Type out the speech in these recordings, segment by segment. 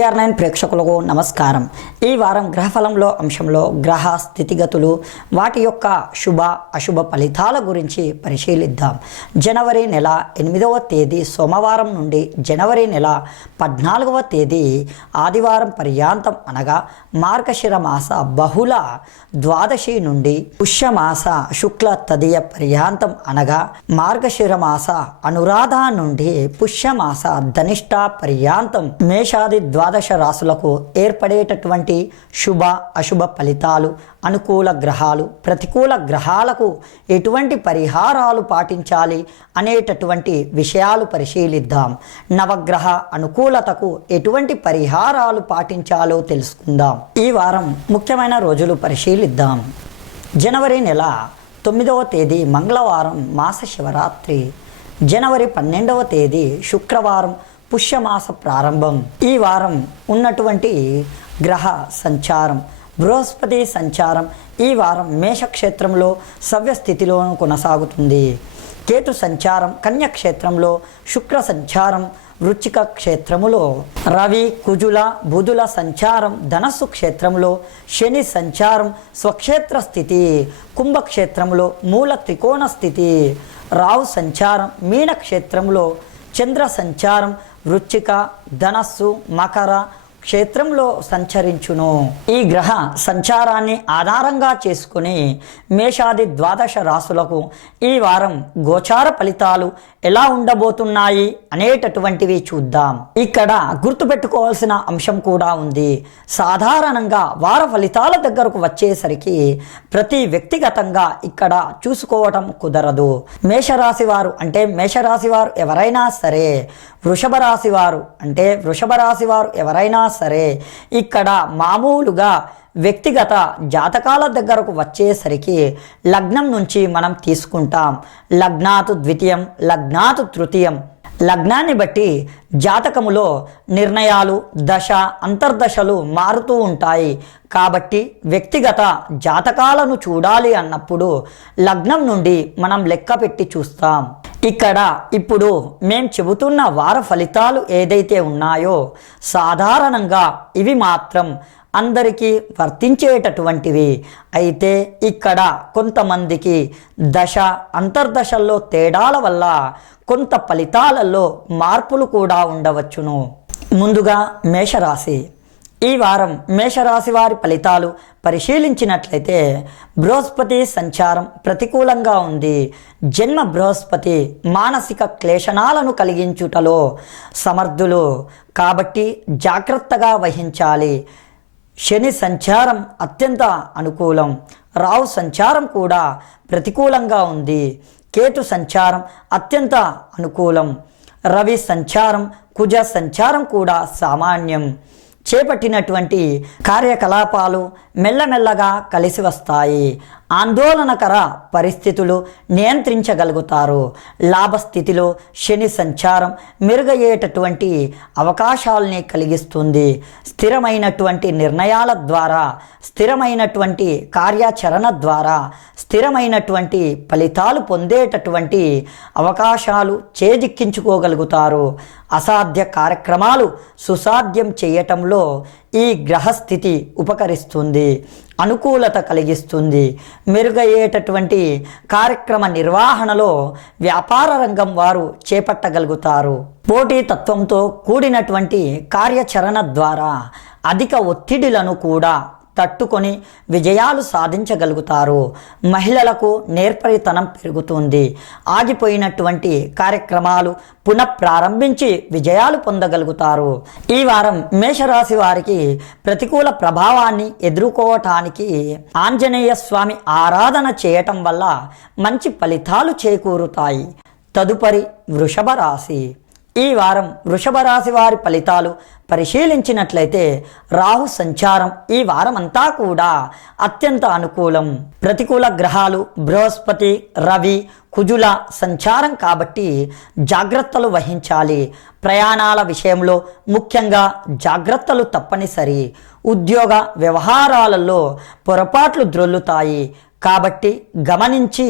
TR9 ప్రేక్షకులకు నమస్కారం. ఈ వారం గ్రహఫలంలో అంశంలో గ్రహ స్థితిగతులు వాటి యొక్క శుభ అశుభ ఫలితాల గురించి పరిశీలిద్దాం. జనవరి నెల 8వ తేదీ సోమవారం నుండి జనవరి నెల 14వ తేదీ ఆదివారం పర్యాంతం అనగా మార్గశిర మాస బహుళ ద్వాదశి నుండి పుష్యమాస శుక్ల తదియ పర్యాంతం అనగా మార్గశిర మాస అనురాధ నుండి పుష్యమాస ధనిష్ట పర్యాంతం మేషాది ద్వాదశ రాశులకు ఏర్పడేటటువంటి శుభ అశుభ ఫలితాలు, అనుకూల గ్రహాలు ప్రతికూల గ్రహాలకు ఎటువంటి పరిహారాలు పాటించాలి అనేటటువంటి విషయాలు పరిశీలిద్దాం. నవగ్రహ అనుకూలతకు ఎటువంటి పరిహారాలు పాటించాలో తెలుసుకుందాం. ఈ వారం ముఖ్యమైన రోజులు పరిశీలిద్దాం. జనవరి నెల 9వ తేదీ మంగళవారం మాస శివరాత్రి. జనవరి 12వ తేదీ శుక్రవారం పుష్యమాస ప్రారంభం. ఈ వారం ఉన్నటువంటి గ్రహ సంచారం బృహస్పతి సంచారం ఈ వారం మేషక్షేత్రంలో సవ్యస్థితిలో కొనసాగుతుంది. కేతు సంచారం కన్యక్షేత్రంలో, శుక్ర సంచారం వృశ్చిక క్షేత్రములో, రవి కుజుల బుధుల సంచారం ధనస్సు క్షేత్రంలో, శని సంచారం స్వక్షేత్ర స్థితి కుంభక్షేత్రంలో మూల త్రికోణ స్థితి, రాహు సంచారం మీనక్షేత్రంలో, చంద్ర సంచారం వృశ్చిక ధనస్సు మకర క్షేత్రంలో సంచరించును. ఈ గ్రహ సంచారాన్ని ఆధారంగా చేసుకుని మేషాది ద్వాదశ రాశులకు ఈ వారం గోచార ఫలితాలు ఎలా ఉండబోతున్నాయి అనేటటువంటివి చూద్దాం. ఇక్కడ గుర్తుపెట్టుకోవాల్సిన అంశం కూడా ఉంది. సాధారణంగా వార ఫలితాల దగ్గరకు వచ్చేసరికి ప్రతి వ్యక్తిగతంగా ఇక్కడ చూసుకోవటం కుదరదు. మేషరాశి వారు అంటే మేషరాశి వారు ఎవరైనా సరే, వృషభ రాశి వారు అంటే వృషభ రాశి వారు ఎవరైనా సరే ఇక్కడ మామూలుగా వ్యక్తిగత జాతకాల దగ్గరకు వచ్చేసరికి లగ్నం నుంచి మనం తీసుకుంటాం. లగ్నాతు ద్వితీయం లగ్నాతు తృతీయం. లగ్నాన్ని బట్టి జాతకములో నిర్ణయాలు దశ అంతర్దశలు మారుతూ ఉంటాయి. కాబట్టి వ్యక్తిగత జాతకాలను చూడాలి అన్నప్పుడు లగ్నం నుండి మనం లెక్క పెట్టి చూస్తాం. ఇక్కడ ఇప్పుడు మేం చెబుతున్న వార ఫలితాలు ఏదైతే ఉన్నాయో సాధారణంగా ఇవి మాత్రం అందరికీ వర్తించేటటువంటివి. అయితే ఇక్కడ కొంతమందికి దశ అంతర్దశల్లో తేడాల వల్ల కొంత ఫలితాలలో మార్పులు కూడా ఉండవచ్చును. ముందుగా మేషరాశి. ఈ వారం మేషరాశి వారి ఫలితాలు పరిశీలించినట్లయితే బృహస్పతి సంచారం ప్రతికూలంగా ఉంది. జన్మ బృహస్పతి మానసిక క్లేశనాలను కలిగించుటలో సమర్థులు కాబట్టి జాగ్రత్తగా వహించాలి. శని సంచారం అత్యంత అనుకూలం. రాహు సంచారం కూడా ప్రతికూలంగా ఉంది. కేతు సంచారం అత్యంత అనుకూలం. రవి సంచారం కుజ సంచారం కూడా సామాన్యం. చేపట్టినటువంటి కార్యకలాపాలు మెల్లమెల్లగా కలిసి వస్తాయి. ఆందోళనకర పరిస్థితులు నియంత్రించగలుగుతారు. లాభస్థితిలో శని సంచారం మెరుగయ్యేటటువంటి అవకాశాలని కలిగిస్తుంది. స్థిరమైనటువంటి నిర్ణయాల ద్వారా, స్థిరమైనటువంటి కార్యాచరణ ద్వారా స్థిరమైనటువంటి ఫలితాలు పొందేటటువంటి అవకాశాలు చేజిక్కించుకోగలుగుతారు. అసాధ్య కార్యక్రమాలు సుసాధ్యం చేయటంలో ఈ గ్రహస్థితి ఉపకరిస్తుంది, అనుకూలత కలిగిస్తుంది. మెరుగయ్యేటటువంటి కార్యక్రమ నిర్వహణలో వ్యాపార రంగం వారు చేపట్టగలుగుతారు. పోటీతత్వంతో కూడినటువంటి కార్యాచరణ ద్వారా అధిక ఒత్తిడిలను కూడా తట్టుకొని విజయాలు సాధించగలుగుతారు. మహిళలకు నేర్పరితనం పెరుగుతుంది. ఆగిపోయినటువంటి కార్యక్రమాలు పునఃప్రారంభించి విజయాలు పొందగలుగుతారు. ఈ వారం మేషరాశి వారికి ప్రతికూల ప్రభావాన్ని ఎదుర్కోవటానికి ఆంజనేయ స్వామి ఆరాధన చేయటం వల్ల మంచి ఫలితాలు చేకూరుతాయి. తదుపరి వృషభ రాశి. ఈ వారం వృషభ రాశి వారి ఫలితాలు పరిశీలించినట్లయితే రాహు సంచారం ఈ వారం అంతా కూడా అత్యంత అనుకూలం. ప్రతికూల గ్రహాలు బృహస్పతి రవి కుజుల సంచారం కాబట్టి జాగ్రత్తలు వహించాలి. ప్రయాణాల విషయంలో ముఖ్యంగా జాగ్రత్తలు తప్పనిసరి. ఉద్యోగ వ్యవహారాలలో పొరపాట్లు ద్రొల్లుతాయి. కాబట్టి గమనించి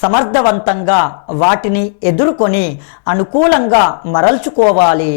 సమర్థవంతంగా వాటిని ఎదుర్కొని అనుకూలంగా మరల్చుకోవాలి.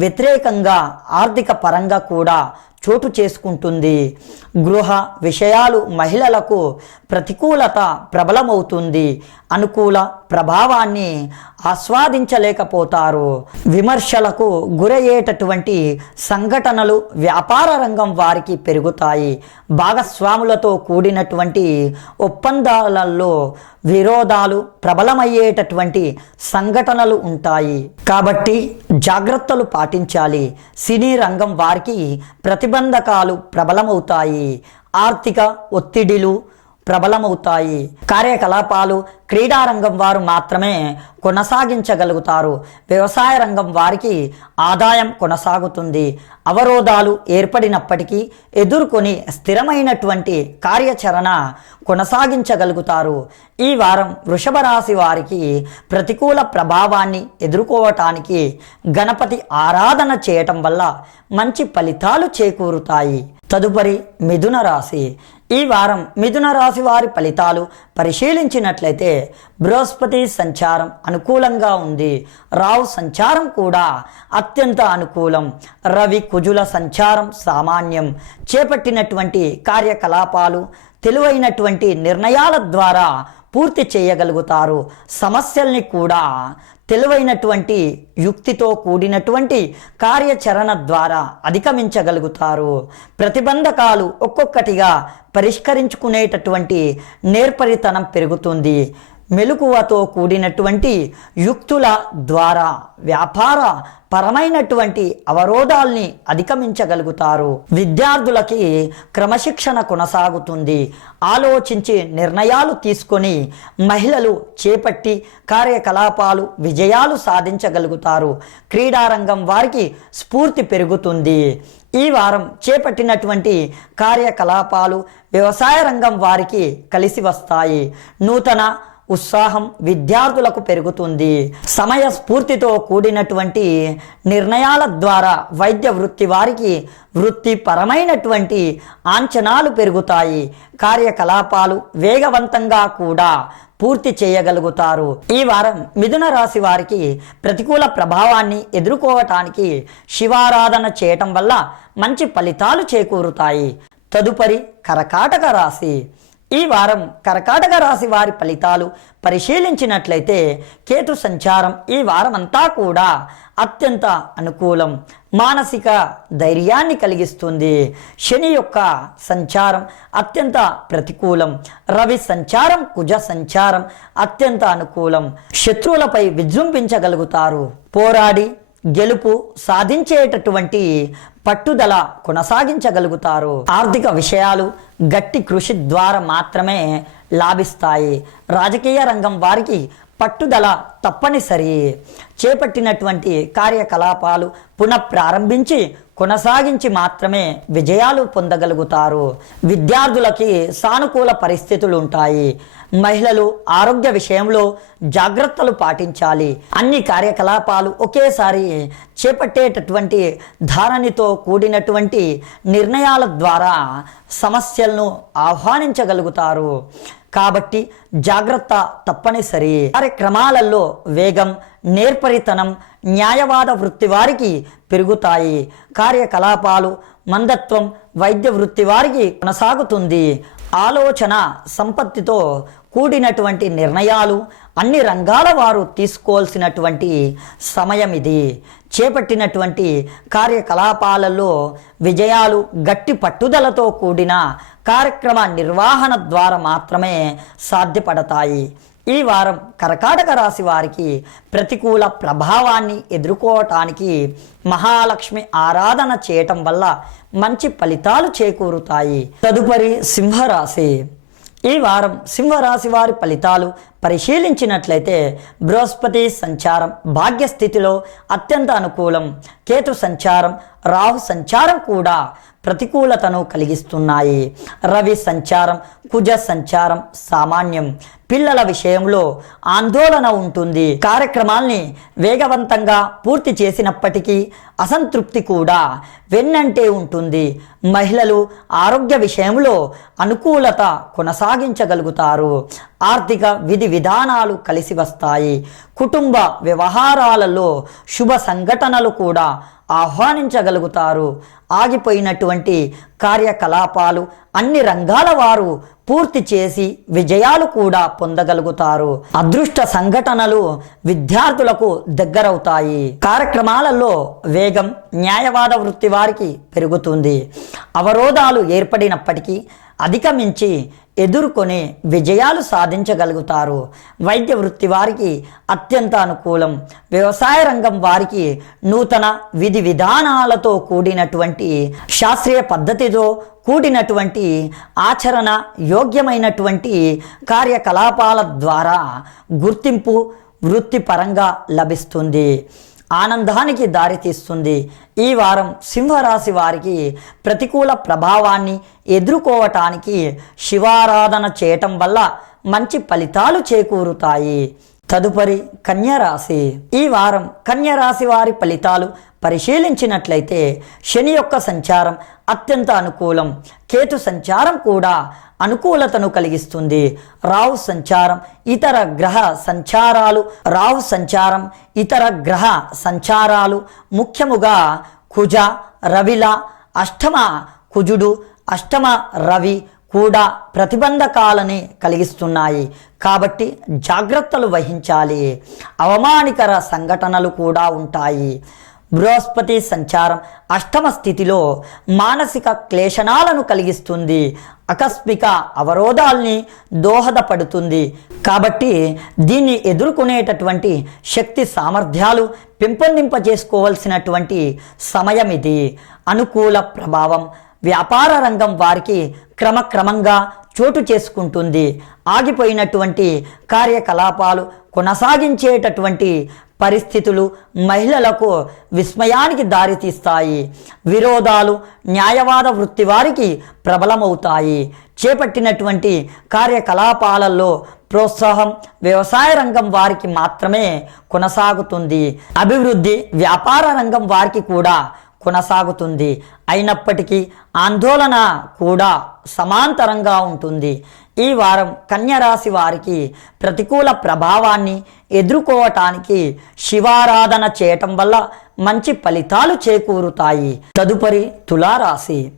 వ్యతిరేకంగా ఆర్థిక పరంగా కూడా చోటు చేసుకుంటుంది. గృహ విషయాలు మహిళలకు ప్రతికూలత ప్రబలమవుతుంది. అనుకూల ప్రభావాన్ని ఆస్వాదించలేకపోతారు. విమర్శలకు గురయ్యేటటువంటి సంఘటనలు వ్యాపార రంగం వారికి పెరుగుతాయి. భాగస్వాములతో కూడినటువంటి ఒప్పందాలలో విరోధాలు ప్రబలమయ్యేటటువంటి సంఘటనలు ఉంటాయి. కాబట్టి జాగ్రత్తలు పాటించాలి. సినీ రంగం వారికి ప్రతిబంధకాలు ప్రబలమవుతాయి. ఆర్థిక ఒత్తిడిలు ప్రబలమవుతాయి. కార్యకలాపాలు క్రీడారంగం వారు మాత్రమే కొనసాగించగలుగుతారు. వ్యవసాయ రంగం వారికి ఆదాయం కొనసాగుతుంది. అవరోధాలు ఏర్పడినప్పటికీ ఎదుర్కొని స్థిరమైనటువంటి కార్యాచరణ కొనసాగించగలుగుతారు. ఈ వారం వృషభ రాశి వారికి ప్రతికూల ప్రభావాన్ని ఎదుర్కోవటానికి గణపతి ఆరాధన చేయటం వల్ల మంచి ఫలితాలు చేకూరుతాయి. తదుపరి మిథున రాశి. ఈ వారం మిథున రాశి వారి ఫలితాలు పరిశీలించినట్లయితే బృహస్పతి సంచారం అనుకూలంగా ఉంది. రాహు సంచారం కూడా అత్యంత అనుకూలం. రవి కుజుల సంచారం సామాన్యం. చేపట్టినటువంటి కార్యకలాపాలు తెలివైనటువంటి నిర్ణయాల ద్వారా పూర్తి చేయగలుగుతారు. సమస్యల్ని కూడా తెలివైనటువంటి యుక్తితో కూడినటువంటి కార్యాచరణ ద్వారా అధిగమించగలుగుతారు. ప్రతిబంధకాలు ఒక్కొక్కటిగా పరిష్కరించుకునేటటువంటి నేర్పరితనం పెరుగుతుంది. మెలకువతో కూడినటువంటి యుక్తుల ద్వారా వ్యాపార పరమైనటువంటి అవరోధాల్ని అధిగమించగలుగుతారు. విద్యార్థులకి క్రమశిక్షణ కొనసాగుతుంది. ఆలోచించి నిర్ణయాలు తీసుకొని మహిళలు చేపట్టి కార్యకలాపాలు విజయాలు సాధించగలుగుతారు. క్రీడారంగం వారికి స్ఫూర్తి పెరుగుతుంది. ఈ వారం చేపట్టినటువంటి కార్యకలాపాలు వ్యవసాయ రంగం వారికి కలిసి వస్తాయి. నూతన ఉత్సాహం విద్యార్థులకు పెరుగుతుంది. సమయ స్ఫూర్తితో కూడినటువంటి నిర్ణయాల ద్వారా వైద్య వృత్తి వారికి వృత్తిపరమైనటువంటి అంచనాలు పెరుగుతాయి. కార్యకలాపాలు వేగవంతంగా కూడా పూర్తి చేయగలుగుతారు. ఈ వారం మిథున రాశి వారికి ప్రతికూల ప్రభావాన్ని ఎదుర్కోవటానికి శివారాధన చేయటం వల్ల మంచి ఫలితాలు చేకూరుతాయి. తదుపరి కర్కాటక రాశి. ఈ వారం కర్కాటక రాశి వారి ఫలితాలు పరిశీలించినట్లయితే కేతు సంచారం ఈ వారం అంతా కూడా అత్యంత అనుకూలం. మానసిక ధైర్యాన్ని కలిగిస్తుంది. శని యొక్క సంచారం అత్యంత ప్రతికూలం. రవి సంచారం కుజ సంచారం అత్యంత అనుకూలం. శత్రువులపై విజృంభించగలుగుతారు. పోరాడి గెలుపు సాధించేటటువంటి పట్టుదల కొనసాగించగలుగుతారు. ఆర్థిక విషయాలు గట్టి కృషి ద్వారా మాత్రమే లాభిస్తాయి. రాజకీయ రంగం వారికి పట్టుదల తప్పనిసరి. చేపట్టినటువంటి కార్యకలాపాలు పునఃప్రారంభించి కొనసాగించి మాత్రమే విజయాలు పొందగలుగుతారు. విద్యార్థులకి సానుకూల పరిస్థితులు ఉంటాయి. మహిళలు ఆరోగ్య విషయంలో జాగ్రత్తలు పాటించాలి. అన్ని కార్యకలాపాలు ఒకేసారి చేపట్టేటటువంటి ధారణితో కూడినటువంటి నిర్ణయాల ద్వారా సమస్యలను ఆహ్వానించగలుగుతారు. కాబట్టి జాగ్రత్త తప్పనిసరి. కార్యక్రమాలలో వేగం నేర్పరితనం న్యాయవాద వృత్తి వారికి పెరుగుతాయి. కార్యకలాపాలు మందత్వం వైద్య వృత్తి వారికి కొనసాగుతుంది. ఆలోచన సంపత్తితో కూడినటువంటి నిర్ణయాలు అన్ని రంగాల వారు తీసుకోవాల్సినటువంటి సమయం ఇది. చేపట్టినటువంటి కార్యకలాపాలలో విజయాలు గట్టి పట్టుదలతో కూడిన కార్యక్రమ నిర్వహణ ద్వారా మాత్రమే సాధ్యపడతాయి. ఈ వారం కర్కాటక రాశి వారికి ప్రతికూల ప్రభావాన్ని ఎదుర్కోవటానికి మహాలక్ష్మి ఆరాధన చేయటం వల్ల మంచి ఫలితాలు చేకూరుతాయి. తదుపరి సింహరాశి. ఈ వారం సింహరాశి వారి ఫలితాలు పరిశీలించినట్లయితే బృహస్పతి సంచారం భాగ్యస్థితిలో అత్యంత అనుకూలం. కేతు సంచారం రాహు సంచారం కూడా ప్రతికూలతను కలిగిస్తున్నాయి. రవి సంచారం కుజ సంచారం సామాన్యం. పిల్లల విషయంలో ఆందోళన ఉంటుంది. కార్యక్రమాల్ని వేగవంతంగా పూర్తి చేసినప్పటికీ అసంతృప్తి కూడా వెన్నంటే ఉంటుంది. మహిళలు ఆరోగ్య విషయంలో అనుకూలత కొనసాగించగలుగుతారు. ఆర్థిక విధి విధానాలు కలిసి వస్తాయి. కుటుంబ వ్యవహారాలలో శుభ సంఘటనలు కూడా ఆహ్వానించగలుగుతారు. ఆగిపోయినటువంటి కార్యకలాపాలు అన్ని రంగాల వారు పూర్తి చేసి విజయాలు కూడా పొందగలుగుతారు. అదృష్ట సంఘటనలు విద్యార్థులకు దగ్గరవుతాయి. కార్యక్రమాలలో వేగం న్యాయవాద వృత్తి వారికి పెరుగుతుంది. అవరోధాలు ఏర్పడినప్పటికీ అధిగమించి ఎదుర్కొని విజయాలు సాధించగలుగుతారు. వైద్య వృత్తి వారికి అత్యంత అనుకూలం. వ్యవసాయ రంగం వారికి నూతన విధి విధానాలతో కూడినటువంటి శాస్త్రీయ పద్ధతితో కూడినటువంటి ఆచరణ యోగ్యమైనటువంటి కార్యకలాపాల ద్వారా గుర్తింపు వృత్తిపరంగా లభిస్తుంది. ఆనందానికి దారితీస్తుంది. ఈ వారం సింహరాశి వారికి ప్రతికూల ప్రభావాన్ని ఎదుర్కోవటానికి శివారాధన చేయటం వల్ల మంచి ఫలితాలు చేకూరుతాయి. తదుపరి కన్యరాశి. ఈ వారం కన్యరాశి వారి ఫలితాలు పరిశీలించినట్లయితే శని యొక్క సంచారం అత్యంత అనుకూలం. కేతు సంచారం కూడా అనుకూలతను కలిగిస్తుంది. రాహు సంచారం ఇతర గ్రహ సంచారాలు ముఖ్యముగా కుజ రవిల అష్టమ కుజుడు అష్టమ రవి కూడా ప్రతిబంధకాలని కలిగిస్తున్నాయి. కాబట్టి జాగ్రత్తలు వహించాలి. అవమానికర సంఘటనలు కూడా ఉంటాయి. బృహస్పతి సంచారం అష్టమ స్థితిలో మానసిక క్లేశనాలను కలిగిస్తుంది. ఆకస్మిక అవరోధాల్ని దోహదపడుతుంది. కాబట్టి దీన్ని ఎదుర్కొనేటటువంటి శక్తి సామర్థ్యాలు పెంపొందింపజేసుకోవాల్సినటువంటి సమయం ఇది. అనుకూల ప్రభావం వ్యాపార రంగం వారికి క్రమక్రమంగా చోటు చేసుకుంటుంది. ఆగిపోయినటువంటి కార్యకలాపాలు కొనసాగించేటటువంటి పరిస్థితులు మహిళలకు విస్మయానికి దారితీస్తాయి. విరోధాలు న్యాయవాద వృత్తి వారికి ప్రబలమవుతాయి. చేపట్టినటువంటి కార్యకలాపాలలో ప్రోత్సాహం వ్యవసాయ రంగం వారికి మాత్రమే కొనసాగుతుంది. అభివృద్ధి వ్యాపార రంగం వారికి కూడా కొనసాగుతుంది. అయినప్పటికీ ఆందోళన కూడా సమాంతరంగా ఉంటుంది. ఈ వారం కన్యరాశి వారికి ప్రతికూల ప్రభావాన్ని ఎదుర్కోవటానికి శివారాధన చేయటం వల్ల మంచి ఫలితాలు చేకూరుతాయి. తదుపరి తులారాశి.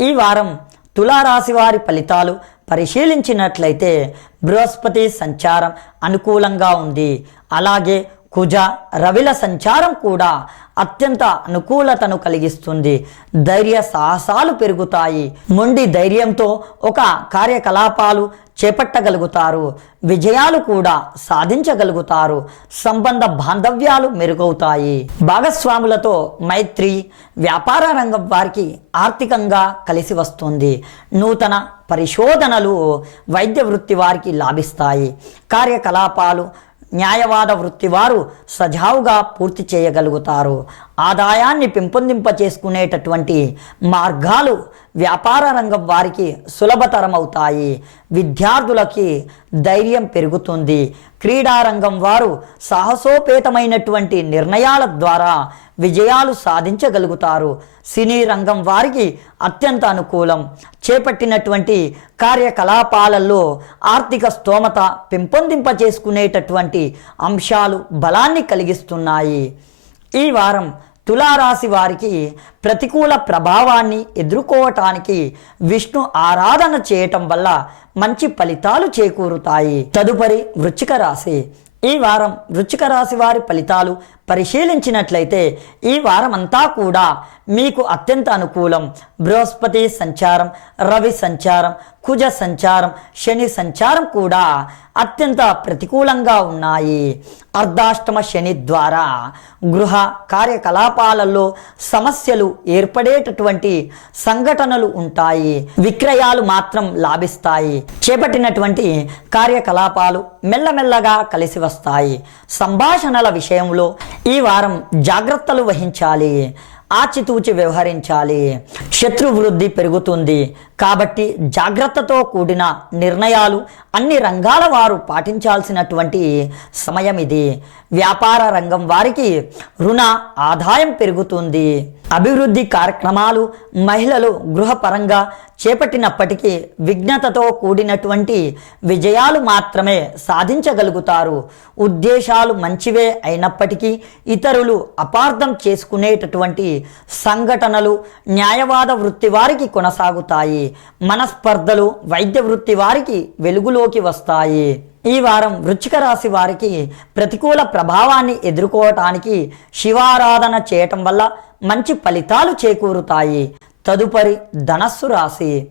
ఈ వారం తులారాశి వారి ఫలితాలు పరిశీలించినట్లయితే బృహస్పతి సంచారం అనుకూలంగా ఉంది. అలాగే కుజ రవిల సంచారం కూడా అత్యంత అనుకూలతను కలిగిస్తుంది. ధైర్య సాహసాలు పెరుగుతాయి. మొండి ధైర్యంతో ఒక కార్యకలాపాలు చేపట్టగలుగుతారు. విజయాలు కూడా సాధించగలుగుతారు. సంబంధ బాంధవ్యాలు మెరుగవుతాయి. భాగస్వాములతో మైత్రి వ్యాపార రంగం వారికి ఆర్థికంగా కలిసి వస్తుంది. నూతన పరిశోధనలు వైద్య వృత్తి వారికి లాభిస్తాయి. కార్యకలాపాలు న్యాయవాద వృత్తి వారు సజావుగా పూర్తి చేయగలుగుతారు. ఆదాయాన్ని పెంపొందింపచేసుకునేటటువంటి మార్గాలు వ్యాపార రంగం వారికి సులభతరం అవుతాయి. విద్యార్థులకి ధైర్యం పెరుగుతుంది. క్రీడారంగం వారు సాహసోపేతమైనటువంటి నిర్ణయాల ద్వారా విజయాలు సాధించగలుగుతారు. సినీ రంగం వారికి అత్యంత అనుకూలం. చేపట్టినటువంటి కార్యకలాపాలలో ఆర్థిక స్తోమత పెంపొందింపచేసుకునేటటువంటి అంశాలు బలాన్ని కలిగిస్తున్నాయి. ఈ వారం తులారాశి వారికి ప్రతికూల ప్రభావాన్ని ఎదుర్కోవటానికి విష్ణు ఆరాధన చేయటం వల్ల మంచి ఫలితాలు చేకూరుతాయి. తదుపరి వృశ్చిక రాశి. ఈ వారం వృశ్చిక రాశి వారి ఫలితాలు పరిశీలించినట్లయితే ఈ వారం అంతా కూడా మీకు అత్యంత అనుకూలం. బృహస్పతి సంచారం, రవి సంచారం, కుజ సంచారం, శని సంచారం కూడా అత్యంత ప్రతికూలంగా ఉన్నాయి. అర్ధాష్టమ శని ద్వారా గృహ కార్యకలాపాలలో సమస్యలు ఏర్పడేటటువంటి సంఘటనలు ఉంటాయి. విక్రయాలు మాత్రం లాభిస్తాయి. చేపట్టినటువంటి కార్యకలాపాలు మెల్లమెల్లగా కలిసి వస్తాయి. సంభాషణల విషయంలో ఈ వారం జాగ్రత్తలు వహించాలి. ఆచితూచి వ్యవహరించాలి. శత్రు వృద్ధి పెరుగుతుంది. కాబట్టి జాగ్రత్తతో కూడిన నిర్ణయాలు అన్ని రంగాల వారు పాటించాల్సినటువంటి సమయం ఇది. వ్యాపార రంగం వారికి రుణ ఆదాయం పెరుగుతుంది. అభివృద్ధి కార్యక్రమాలు మహిళలు గృహపరంగా చేపట్టినప్పటికీ విఘ్నతతో కూడినటువంటి విజయాలు మాత్రమే సాధించగలుగుతారు. ఉద్దేశాలు మంచివే అయినప్పటికీ ఇతరులు అపార్థం చేసుకునేటటువంటి సంఘటనలు న్యాయవాద వృత్తి వారికి కొనసాగుతాయి. మనస్పర్ధలు వైద్య వృత్తి వారికి వెలుగులోకి వస్తాయి. ఈ వారం వృశ్చిక రాశి వారికి ప్రతికూల ప్రభావాన్ని ఎదుర్కోవటానికి శివారాధన చేయటం వల్ల మంచి ఫలితాలు చేకూరుతాయి. తదుపరి ధనస్సు రాశి.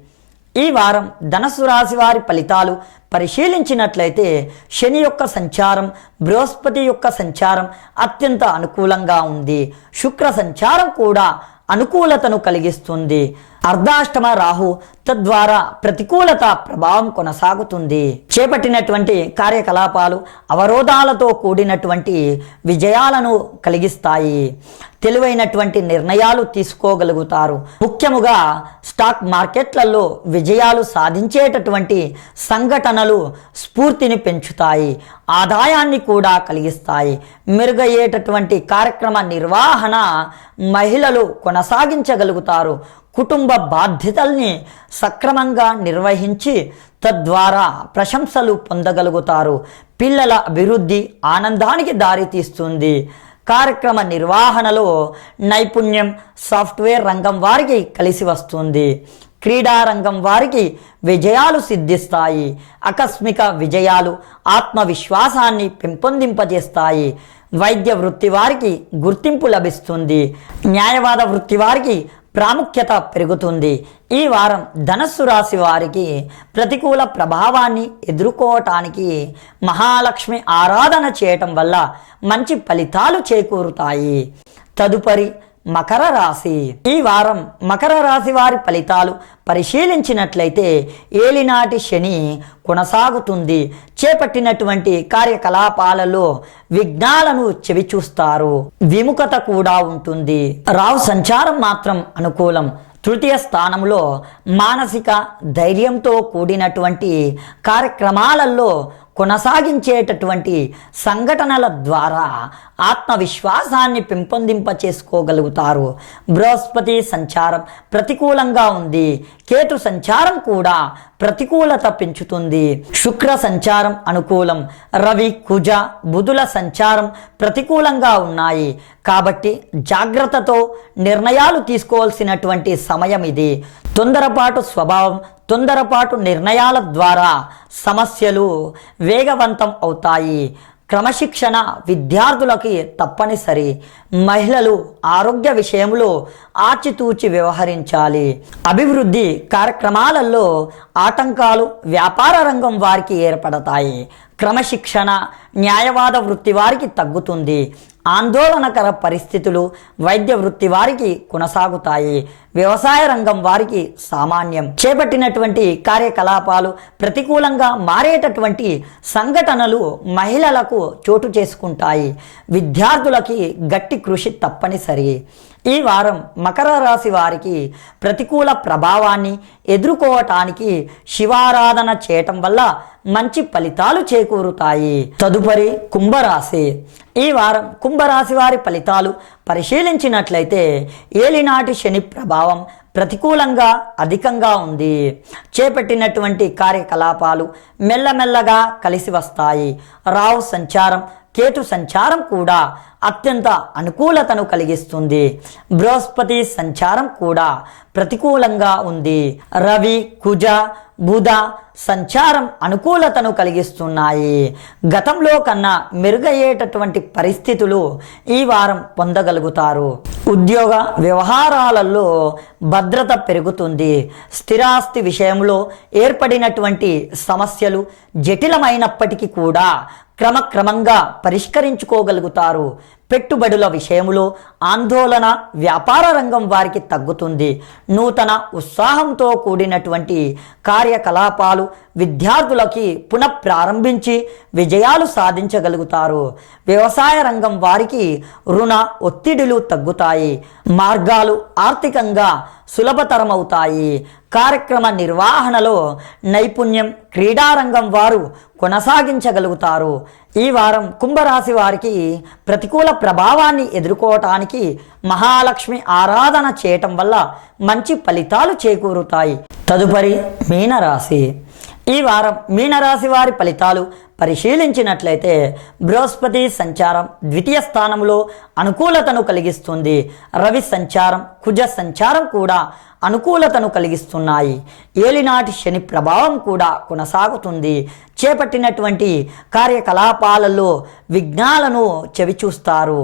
ఈ వారం ధనస్సు రాశి వారి ఫలితాలు పరిశీలించినట్లయితే శని యొక్క సంచారం, బృహస్పతి యొక్క సంచారం అత్యంత అనుకూలంగా ఉంది. శుక్ర సంచారం కూడా అనుకూలతను కలిగిస్తుంది. అర్ధాష్టమ రాహు తద్వారా ప్రతికూలత ప్రభావం కొనసాగుతుంది. చేపట్టినటువంటి కార్యకలాపాలు అవరోధాలతో కూడినటువంటి విజయాలను కలిగిస్తాయి. తెలివైనటువంటి నిర్ణయాలు తీసుకోగలుగుతారు. ముఖ్యముగా స్టాక్ మార్కెట్లలో విజయాలు సాధించేటటువంటి సంఘటనలు స్ఫూర్తిని పెంచుతాయి, ఆదాయాన్ని కూడా కలిగిస్తాయి. మెరుగయ్యేటటువంటి కార్యక్రమ నిర్వహణ మహిళలు కొనసాగించగలుగుతారు. కుటుంబ బాధ్యతల్ని సక్రమంగా నిర్వహించి తద్వారా ప్రశంసలు పొందగలుగుతారు. పిల్లల అభివృద్ధి ఆనందానికి దారితీస్తుంది. కార్యక్రమ నిర్వహణలో నైపుణ్యం సాఫ్ట్వేర్ రంగం వారికి కలిసి వస్తుంది. క్రీడా రంగం వారికి విజయాలు సిద్ధిస్తాయి. ఆకస్మిక విజయాలు ఆత్మవిశ్వాసాన్ని పెంపొందింపజేస్తాయి. వైద్య వృత్తి వారికి గుర్తింపు లభిస్తుంది. న్యాయవాద వృత్తి వారికి ప్రాముఖ్యత పెరుగుతుంది. ఈ వారం ధనస్సు రాశి వారికి ప్రతికూల ప్రభావాన్ని ఎదుర్కోవటానికి మహాలక్ష్మి ఆరాధన చేయటం వల్ల మంచి ఫలితాలు చేకూరుతాయి. తదుపరి మకర రాశి. ఈ వారం మకర రాశి వారి ఫలితాలు పరిశీలించినట్లయితే ఏలినాటి శని కొనసాగుతుంది. చేపట్టినటువంటి కార్యకలాపాలలో విఘ్నాలను చవిచూస్తారు. విముఖత కూడా ఉంటుంది. రాహు సంచారం మాత్రం అనుకూలం. తృతీయ స్థానంలో మానసిక ధైర్యంతో కూడినటువంటి కార్యక్రమాలలో కొనసాగించేటటువంటి సంఘటనల ద్వారా ఆత్మవిశ్వాసాన్ని పెంపొందింప చేసుకోగలుగుతారు. బృహస్పతి సంచారం ప్రతికూలంగా ఉంది. కేతు సంచారం కూడా ప్రతికూలత పెంచుతుంది. శుక్ర సంచారం అనుకూలం. రవి, కుజ, బుధుల సంచారం ప్రతికూలంగా ఉన్నాయి. కాబట్టి జాగ్రత్తతో నిర్ణయాలు తీసుకోవాల్సినటువంటి సమయం ఇది. తొందరపాటు స్వభావం, తొందరపాటు నిర్ణయాల ద్వారా సమస్యలు వేగవంతం అవుతాయి. క్రమశిక్షణ విద్యార్థులకి తప్పనిసరి. మహిళలు ఆరోగ్య విషయంలో ఆచితూచి వ్యవహరించాలి. అభివృద్ధి కార్యక్రమాలలో ఆటంకాలు వ్యాపార రంగం వారికి ఏర్పడతాయి. క్రమశిక్షణ న్యాయవాద వృత్తి వారికి తగ్గుతుంది. ఆందోళనకర పరిస్థితులు వైద్య వృత్తి వారికి కొనసాగుతాయి. వ్యవసాయ రంగం వారికి సామాన్యం. చేపట్టినటువంటి కార్యకలాపాలు ప్రతికూలంగా మారేటటువంటి సంఘటనలు మహిళలకు చోటు చేసుకుంటాయి. విద్యార్థులకి గట్టి కృషి తప్పనిసరి. ఈ వారం మకర రాశి వారికి ప్రతికూల ప్రభావాన్ని ఎదుర్కోవటానికి శివారాధన చేయటం వల్ల మంచి ఫలితాలు చేకూరుతాయి. తదుపరి కుంభరాశి. ఈ వారం కుంభరాశి వారి ఫలితాలు పరిశీలించినట్లయితే ఏలినాటి శని ప్రభావం ప్రతికూలంగా అధికంగా ఉంది. చేపట్టినటువంటి కార్యకలాపాలు మెల్లమెల్లగా కలిసి వస్తాయి. రాహు సంచారం, కేతు సంచారం కూడా అత్యంత అనుకూలతను కలిగిస్తుంది. బృహస్పతి సంచారం కూడా ప్రతికూలంగా ఉంది. రవి, కుజ, బుధ సంచారం అనుకూలతను కలిగిస్తున్నాయి. గతంలో కన్నా మెరుగయ్యేటటువంటి పరిస్థితులు ఈ వారం పొందగలుగుతారు. ఉద్యోగ వ్యవహారాలలో భద్రత పెరుగుతుంది. స్థిరాస్తి విషయంలో ఏర్పడినటువంటి సమస్యలు జటిలమైనప్పటికీ కూడా క్రమక్రమంగా పరిష్కరించుకోగలుగుతారు. పెట్టుబడుల విషయంలో ఆందోళన వ్యాపార రంగం వారికి తగ్గుతుంది. నూతన ఉత్సాహంతో కూడినటువంటి కార్యకలాపాలు విద్యార్థులకి పునఃప్రారంభించి విజయాలు సాధించగలుగుతారు. వ్యవసాయ రంగం వారికి రుణ ఒత్తిడులు తగ్గుతాయి. మార్గాలు ఆర్థికంగా సులభతరమవుతాయి. కార్యక్రమ నిర్వహణలో నైపుణ్యం క్రీడారంగం వారు కొనసాగించగలుగుతారు. ఈ వారం కుంభరాశి వారికి ప్రతికూల ప్రభావాన్ని ఎదుర్కోవటానికి మహాలక్ష్మి ఆరాధన చేయటం వల్ల మంచి ఫలితాలు చేకూరుతాయి. తదుపరి మీనరాశి. ఈ వారం మీనరాశి వారి ఫలితాలు పరిశీలించినట్లయితే బృహస్పతి సంచారం ద్వితీయ స్థానంలో అనుకూలతను కలిగిస్తుంది. రవి సంచారం కుజ సంచారం కూడా అనుకూలతను కలిగిస్తున్నాయి. ఏలినాటి శని ప్రభావం కూడా కొనసాగుతుంది. చేపట్టినటువంటి కార్యకలాపాలలో విఘ్నాలను చవిచూస్తారు.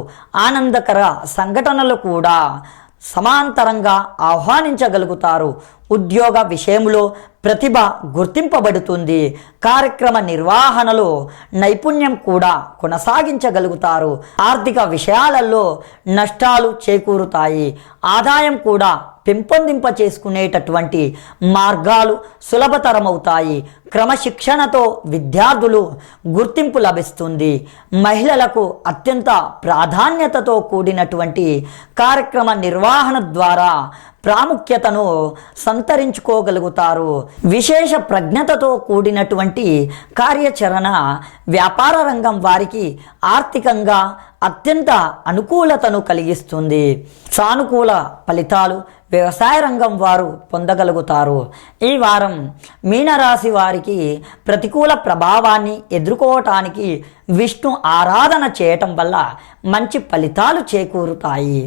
ఆనందకర సంఘటనలు కూడా సమాంతరంగా ఆహ్వానించగలుగుతారు. ఉద్యోగ విషయంలో ప్రతిభ గుర్తింపబడుతుంది. కార్యక్రమ నిర్వహణలో నైపుణ్యం కూడా కొనసాగించగలుగుతారు. ఆర్థిక విషయాలలో నష్టాలు చేకూరుతాయి. ఆదాయం కూడా పెంపొందింప చేసుకునేటటువంటి మార్గాలు సులభతరమవుతాయి. క్రమశిక్షణతో విద్యార్థులు గుర్తింపు లభిస్తుంది. మహిళలకు అత్యంత ప్రాధాన్యతతో కూడినటువంటి కార్యక్రమ నిర్వహణ ద్వారా ప్రాముఖ్యతను సంతరించుకోగలుగుతారు. విశేష ప్రజ్ఞతతో కూడినటువంటి కార్యాచరణ వ్యాపార రంగం వారికి ఆర్థికంగా అత్యంత అనుకూలతను కలిగిస్తుంది. సానుకూల ఫలితాలు వ్యవసాయ రంగం వారు పొందగలుగుతారు. ఈ వారం మీనరాశి వారికి ప్రతికూల ప్రభావాన్ని ఎదుర్కోవటానికి విష్ణు ఆరాధన చేయటం వల్ల మంచి ఫలితాలు చేకూరుతాయి.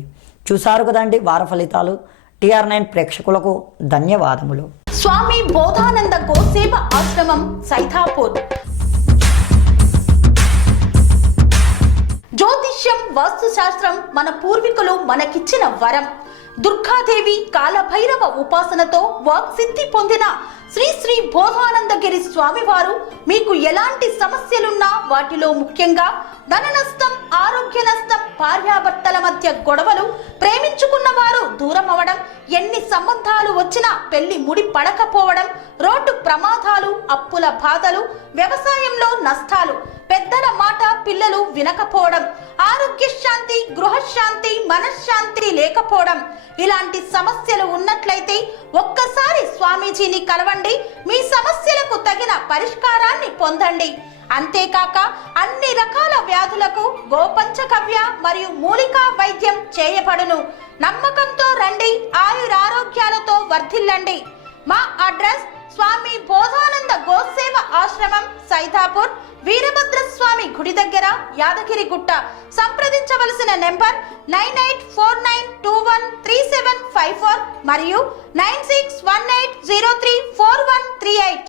చూసారు కదండి వార ఫలితాలు. TR9 ప్రేక్షకులకు ధన్యవాదములు. స్వామి బోధానంద గోసేవ ఆశ్రమం సైథాపూర్. జ్యోతిష్యం వాస్తు శాస్త్రం మన పూర్వీకులు మనకిచ్చిన వరం. దుర్గాదేవి కాలభైరవ ఉపాసనతో వాక్సిద్ధి పొందిన శ్రీ శ్రీ బోధానందగిరి స్వామివారు మీకు ఎలాంటి సమస్యలున్నా వాటిలో ముఖ్యంగా ధన నష్టం, ఆరోగ్య నష్టం, భార్యాభర్తల మధ్య గొడవలు, ప్రేమించుకున్న వారు దూరం అవడం, ఎన్ని సంబంధాలు వచ్చినా పెళ్లి ముడి పడకపోవడం, రోడ్డు ప్రమాదాలు, అప్పుల బాధలు, వ్యవసాయంలో నష్టాలు, పెద్దల మాట పిల్లలు వినకపోవడం, ఆరోగ్య శాంతి, గృహశాంతి, మనశ్శాంతి లేకపోవడం, ఇలాంటి సమస్యలు ఉన్నట్లయితే ఒక్కసారి స్వామీజీని కలవండి. మీ సమస్యలకు తగిన పరిష్కారాన్ని పొందండి. అంతేకాక అన్ని రకాల వ్యాధులకు గోపంచకవ్య మరియు మూలికా వైద్యం చేయబడును. నమ్మకంతో రండి, ఆయురారోగ్యాలతో వర్ధిల్లండి. మా అడ్రస్ స్వామి బోధానంద గోసేవ ఆశ్రమం సైథాపూర్, వీరభద్రస్వామి గుడి దగ్గర, యాదగిరిగుట్ట. సంప్రదించవలసిన నెంబర్ 9849213754 మరియు 9618034138.